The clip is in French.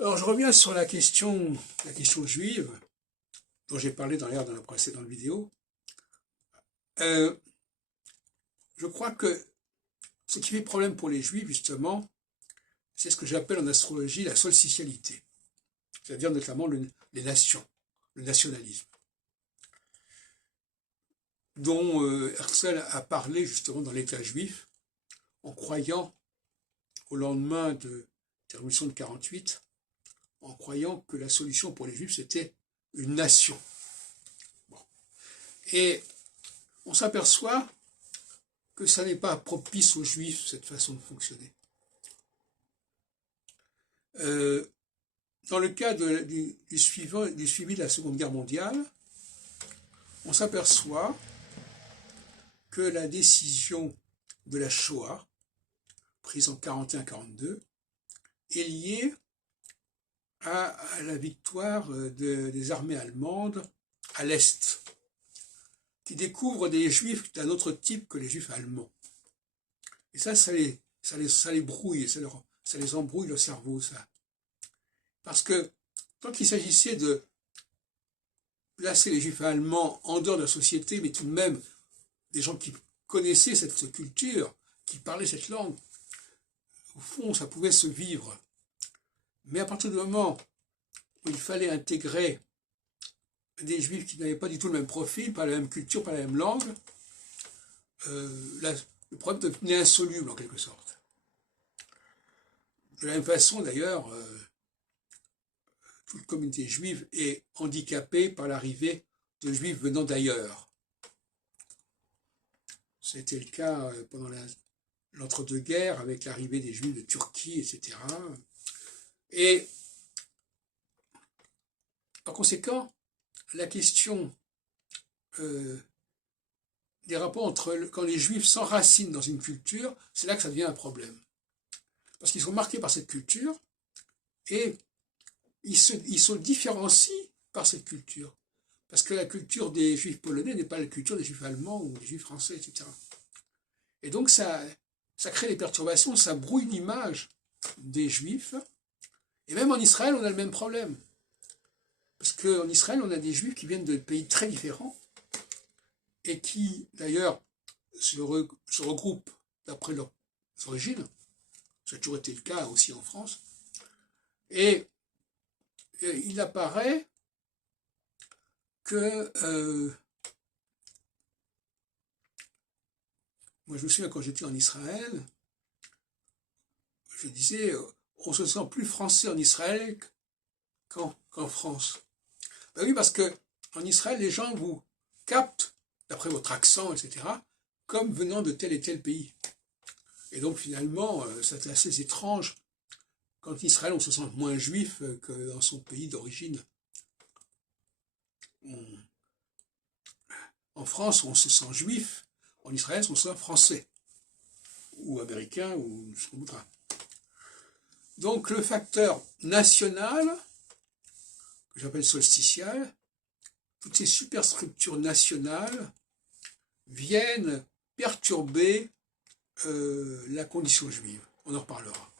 Alors je reviens sur la question juive, dont j'ai parlé dans la précédente vidéo. Euh, je crois que ce qui fait problème pour les juifs, justement, c'est ce que j'appelle en astrologie la solstitialité, c'est-à-dire notamment les nations, le nationalisme, dont Herzl a parlé justement dans l'État juif, en croyant, au lendemain de la révolution de 48, en croyant que la solution pour les juifs, c'était une nation. Bon. Et on s'aperçoit que ça n'est pas propice aux juifs, cette façon de fonctionner. Dans le cas du suivi de la Seconde Guerre mondiale, on s'aperçoit que la décision de la Shoah, prise en 41-42, est liée à la victoire des armées allemandes à l'Est, qui découvrent des juifs d'un autre type que les juifs allemands. Et ça les brouille, ça les embrouille le cerveau, ça. Parce que quand il s'agissait de placer les juifs allemands en dehors de la société, mais tout de même des gens qui connaissaient cette culture, qui parlaient cette langue, au fond, ça pouvait se vivre. Mais à partir du moment où il fallait intégrer des juifs qui n'avaient pas du tout le même profil, pas la même culture, pas la même langue, le problème devenait insoluble en quelque sorte. De la même façon d'ailleurs, toute communauté juive est handicapée par l'arrivée de juifs venant d'ailleurs. C'était le cas pendant l'entre-deux-guerres avec l'arrivée des juifs de Turquie, etc. Et par conséquent, la question des rapports entre quand les juifs s'enracinent dans une culture, c'est là que ça devient un problème. Parce qu'ils sont marqués par cette culture et ils se différencient par cette culture. Parce que la culture des juifs polonais n'est pas la culture des juifs allemands ou des juifs français, etc. Et donc ça crée des perturbations, ça brouille l'image des juifs. Et même en Israël, on a le même problème. Parce qu'en Israël, on a des juifs qui viennent de pays très différents et qui, d'ailleurs, se regroupent d'après leurs origines. Ça a toujours été le cas aussi en France. Et il apparaît que moi je me souviens quand j'étais en Israël, je disais on se sent plus français en Israël qu'en France. Ben oui, parce que en Israël, les gens vous captent, d'après votre accent, etc., comme venant de tel et tel pays. Et donc finalement, c'est assez étrange qu'en Israël, on se sente moins juif que dans son pays d'origine. En France, on se sent juif. En Israël, on se sent français. Ou américain, ou ce qu'on voudra. Donc le facteur national, que j'appelle solstitial, toutes ces superstructures nationales viennent perturber la condition juive. On en reparlera.